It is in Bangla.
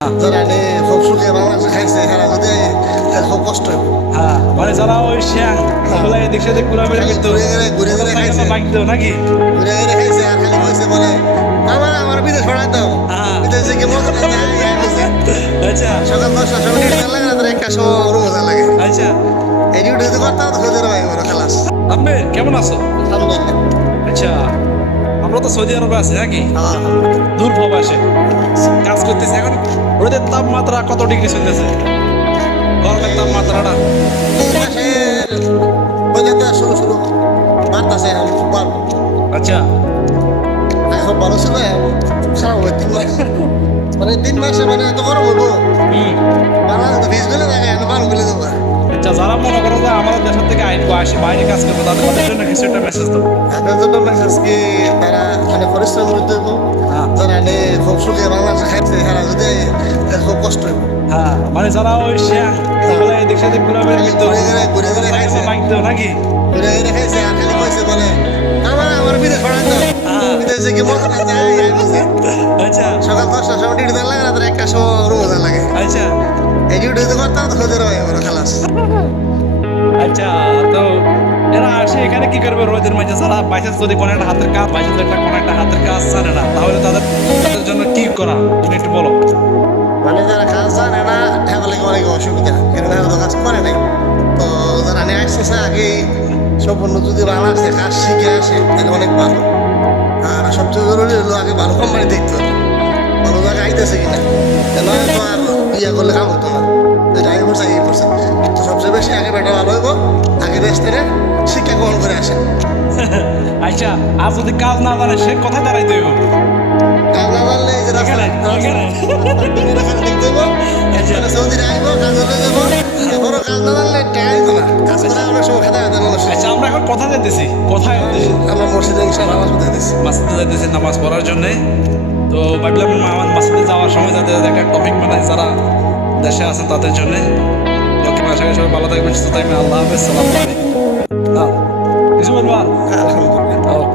যারা খুব সুখে বাংলাদেশে খাইছে এরা যদি খুব কষ্ট হ্যাঁ মানে যারা ওই শ্যাং ওগুলা এদিক সেদিক ঘোরাফেরা করতো ঘুরে ঘুরে খাইছে বাইক দাও নাকি ঘুরে ঘুরে খাইছে আর খালি কইছে বলে আমার বিদেশ পড়াই দাও বিদেশে কি মজা আচ্ছা সকাল 10টার সময় ডিউটি লাগে না একটা সময় ওর মজা লাগে আচ্ছা এই ডিউটি যদি করতাম তো খুঁজে ভাই বড় খালাস আব্বে কেমন আছো আচ্ছা আমরা তো সৌদি আরবে আছি নাকি দূর প্রবাসে কাজ করতেছি এখন রোদের তাপমাত্রা কত ডিগ্রি চলতেছে গরমের তাপমাত্রাটা শুরু শুরু বাড়তেছে এখন খুব ভালো আচ্ছা এখন ভালো ছিল সারা হবে 3 মাস মানে 3 মাসে মানে এত গরম হবো বাংলাদেশ তো 20 গেলে থাকে এখন 12 গেলে দেবো আচ্ছা যারা মনে করো যে আমাদের দেশের থেকে আইনবো আসি বাইরে কাজ করবো তাদের জন্য কিছু একটা মেসেজ দাও আপনার জন্য মেসেজ কি তারা মানে পরিশ্রম করতে হইব যারা খুব সুখে বাংলাদেশে খাইছে এরা যদি খুব কষ্ট হইব হ্যাঁ মানে যারা ওই শ্যাং ওগুলা এদিক সেদিক ঘোরাফেরা করতো ঘুরে ঘুরে খাইছে বাইক দাও নাকি ঘুরে ঘুরে খাইছে আর খালি কইছে বলে আমার বিদেশ পড়াই দাও বিদেশে কি মজা যায় আচ্ছা সকাল 10টার সময় ডিউটি লাগে না একটা সময় ওর মজা লাগে আচ্ছা এই ডিউটি যদি করতাম তো খুঁজে ভাই বড় খালাস আচ্ছা তো এরা আসে এখানে কি করবে রোদের মাঝে যারা বাইসে যদি কোনো একটা হাতের কাজ বাইসে যদি কোনো একটা হাতের কাজ জানে না তাহলে তাদের জন্য কি করা তুমি একটু বলো মানে যারা কাজ জানে না এগুলো অনেক অসুবিধা কিন্তু এরা তো কাজ করে নাই তো যারা নিয়ে আসতেছে আগে সম্পূর্ণ যদি বাংলাদেশে কাজ শিখে আসে তাহলে অনেক ভালো আর সবচেয়ে জরুরি হলো আগে ভালো কোম্পানি দেখতে হবে ভালো জায়গায় আইতেছে কিনা নয় তো আর ইয়ে করলে কাম হতো না যেটা আগে করছে আগে করছে তো সবচেয়ে বেশি আগে বেটা ভালো হইব আগে দেশ থেকে শিক্ষা গ্রহণ করে আসে আচ্ছা আর যদি কাজ না জানে সে কোথায় দাঁড়াইতে হইব কাজ না জানলে এই যে এখানে দেখতে হইব সৌদিরে আইব কাজ হলে যাবো বড় কাজ না জানলে টাকা দিত না কাজ করে অনেক সময় খেতে হবে মানুষ আচ্ছা আমরা এখন কোথায় যাইতেছি কোথায় উদ্দেশ্যে আমরা মসজিদে ইনশাআল্লাহ নামাজ পড়তে দিচ্ছি মাসজিদে যাইতেছি নামাজ পড়ার জন্য তো ভাবলাম আমার মাসজিদে যাওয়ার সময় যাতে একটা টপিক বানাই যারা দেশে আছেন তাদের জন্য ওকে আশা করি সবাই ভালো থাকবেন সুস্থ থাকবেন আল্লাহ হাফেজ সালাম আলাইকুম কিছু বলবো আর আলহামদুলিল্লাহ ওকে